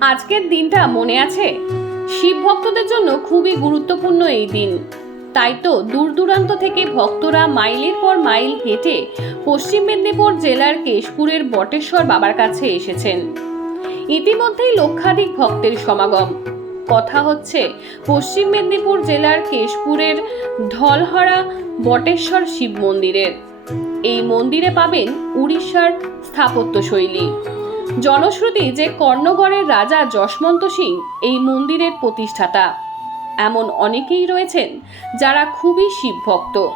আজকের দিনটা মনে আছে? শিব ভক্তদের জন্য খুবই গুরুত্বপূর্ণ এই দিন। তাই তো দূর দূরান্ত থেকে ভক্তরা মাইলের পর মাইল হেঁটে পশ্চিম মেদিনীপুর জেলার কেশপুরের বটেশ্বর বাবার কাছে এসেছেন। ইতিমধ্যেই লক্ষাধিক ভক্তের সমাগম। কথা হচ্ছে, পশ্চিম মেদিনীপুর জেলার কেশপুরের ঢলহরা বটেশ্বর শিব মন্দিরের। এই মন্দিরে পাবেন উড়িষ্যার স্থাপত্যশৈলী। জনশ্রুতি যে কর্ণগড়ের রাজা যশমন্ত সিং এই মন্দিরের প্রতিষ্ঠাতা। এমন অনেকেই রয়েছেন যারা খুবই শিবভক্ত।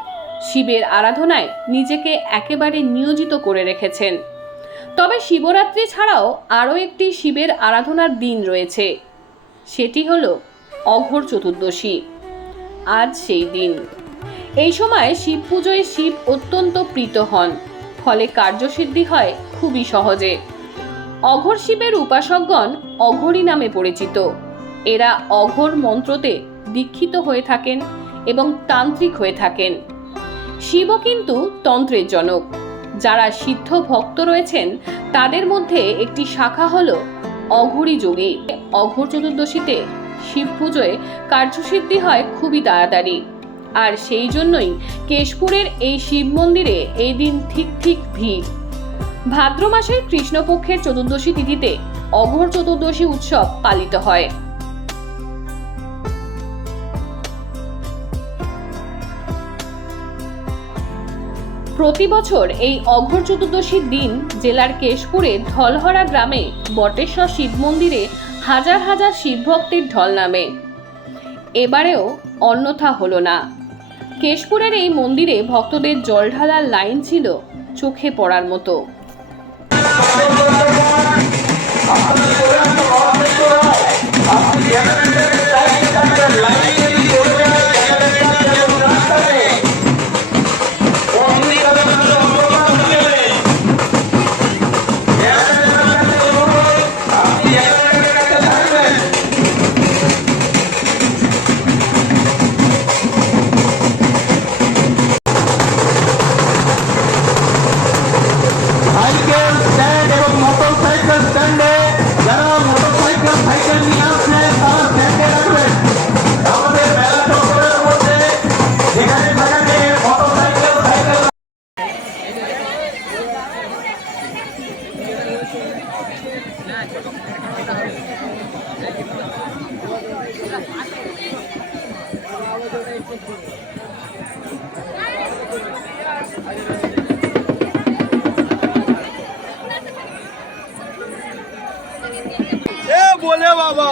শিবের আরাধনায় নিজেকে একেবারে নিয়োজিত করে রেখেছেন। তবে শিবরাত্রি ছাড়াও আরও একটি শিবের আরাধনার দিন রয়েছে। সেটি হল অঘোর চতুর্দশী। আজ সেই দিন। এই সময় শিব পুজোয় শিব অত্যন্ত প্রীত হন, ফলে কার্যসিদ্ধি হয় খুবই সহজে। অঘোর শিবের উপাসকগণ অঘোরী নামে পরিচিত। এরা অঘোর মন্ত্রতে দীক্ষিত হয়ে থাকেন এবং তান্ত্রিক হয়ে থাকেন। শিবও কিন্তু তন্ত্রের জনক। যারা সিদ্ধ ভক্ত রয়েছেন, তাদের মধ্যে একটি শাখা হল অঘোরী যোগী। অঘোর চতুর্দশীতে শিব পুজোয় কার্যসিদ্ধি হয় খুবই তাড়াতাড়ি। আর সেই জন্যই কেশপুরের এই শিব মন্দিরে এই দিন ঠিক ঠিক ভিড়। ভাদ্র মাসের কৃষ্ণপক্ষের চতুর্দশী তিথিতে অঘোর চতুর্দশী উৎসব পালিত হয়। প্রতি বছর এই অঘোর চতুর্দশীর দিন জেলার কেশপুরে ঢলহরা গ্রামে বটেশ্বর শিব মন্দিরে হাজার হাজার শিব ভক্তের ঢল নামে। এবারেও অন্যথা হলো না। কেশপুরের এই মন্দিরে ভক্তদের জল ঢালার লাইন ছিল চোখে পড়ার মতো। বলে বাবা।